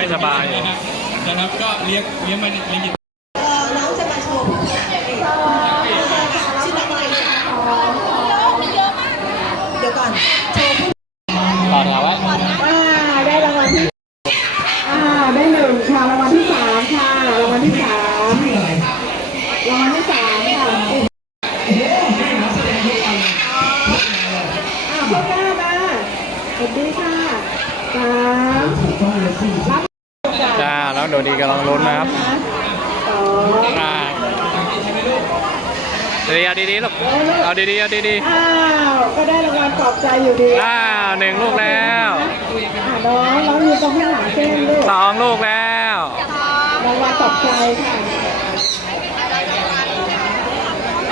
ไม่สบาย นะครับ ก็เลี้ยงเลี้ยงมาเลี้ยงกินน้องจะมาโชว์ผลงานชื่อน้องอะไรคะเดี๋ยวก่อนโชว์ผู้ต่อแถวไว้อ่าได้รางวัลที่อ่าได้หนึ่งค่ะรางวัลที่สามค่ะรางวัลที่สามรางวัลที่สามค่ะอ่าพ่อแม่มาสวัสดีค่ะสามรับ จ้าแล้วเดี๋ยวดีกำลังลุ้นนะครับสองอ่าดีเอาดีๆลูกเอาดีๆเอาดีอ้าวก็ได้รางวัลปลอบใจอยู่ดีๆอ้าวหนึ่งลูกแล้วอ่าน้องน้องอยู่ตรงข้างหลังเส้นลูกสองลูกแล้วรางวัลปลอบใจค่ะ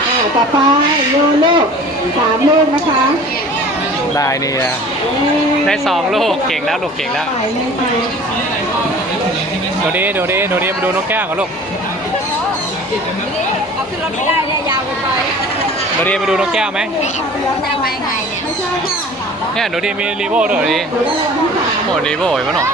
อ่าต่อไปโยนลูกสามลูกนะคะ ได้นี่อะได้สองลูกเก่งแล้วลูกเก่งแล้ว ไปเลยไปดูดิดูดิดูดิมาดูนกแก้วก่อนลูกเอาขึ้นรถไม่ได้เนี่ยยาวเกินไปดูดิมาดูนกแก้วไหมจะไปไงเนี่ยไม่ใช่ค่ะเนี่ยดูดิมีรีโวด้วยดูดิหนูได้รางวัลที่สามหมดรีโวเห็นปะเนา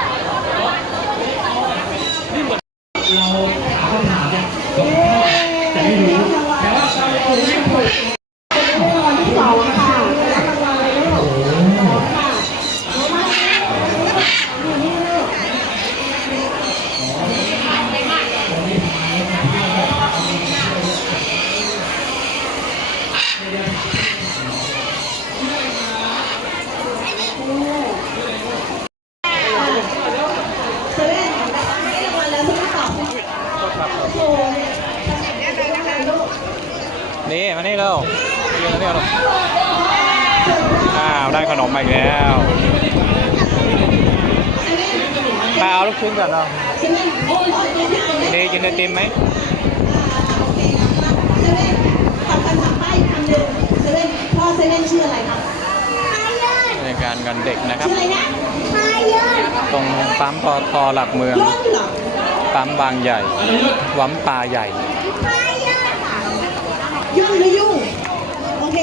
โชว์ลูกนี่มานี่เร็วยืนตรงนี้ลูกอ้าวได้ขนมมาอีกแล้วไปเอาลูกชิ้นก่อนเนาะเซเว่นโอ้ยเซเว่นดีกินไอติมไหมเซเว่นตอบคำถามป้ายคำหนึ่งเซเว่นพ่อเซเว่นชื่ออะไรครับในการกันเด็กนะครับชื่ออะไรนะพายยนตรงปั๊มปอทอหลักเมืองย่นเหรอ ปั๊มบางใหญ่วัมปลาใหญ่พายยนยุ่งหรือยุ่งโอเค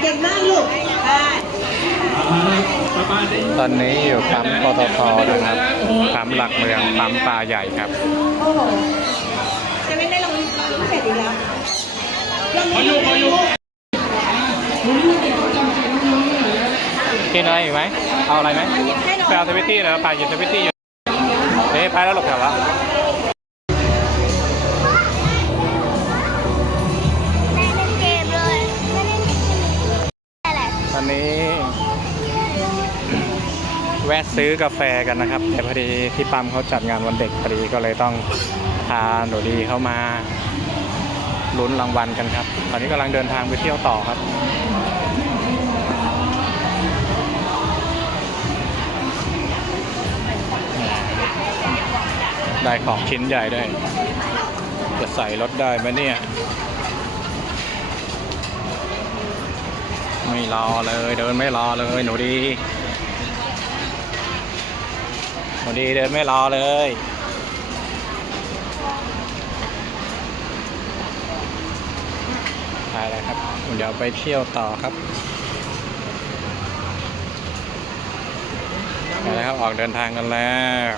เก่งมากลูกได้ตอนนี้อยู่ปั๊มปตทนะครับปั๊มหลักเมืองปั๊มปลาใหญ่ครับโอ้โหเซเว่นได้รางวัลพิเศษอีกแล้วรางวัลพิเศษลูกกินอะไรอีกไหม เอาอะไรไหมไปเอาสวิตตี้เหรอไปหยิบสวิตตี้อยู่เอ๊ะไปแล้วหลบแถวละ ตอนนี้ แวะซื้อกาแฟกันนะครับ แต่พอดีที่ปั๊มเขาจัดงานวันเด็กพอดีก็เลยต้องพาหนูดีเข้ามาลุ้นรางวัลกันครับ ตอนนี้กำลังเดินทางไปเที่ยวต่อครับได้ของชิ้นใหญ่ด้วยจะใส่รถได้ไหมเนี่ย ไม่รอเลยเดินไม่รอเลยหนูดี หนูดีเดินไม่รอเลยไปแล้วครับ เดี๋ยวไปเที่ยวต่อครับไปแล้วครับออกเดินทางกันแล้ว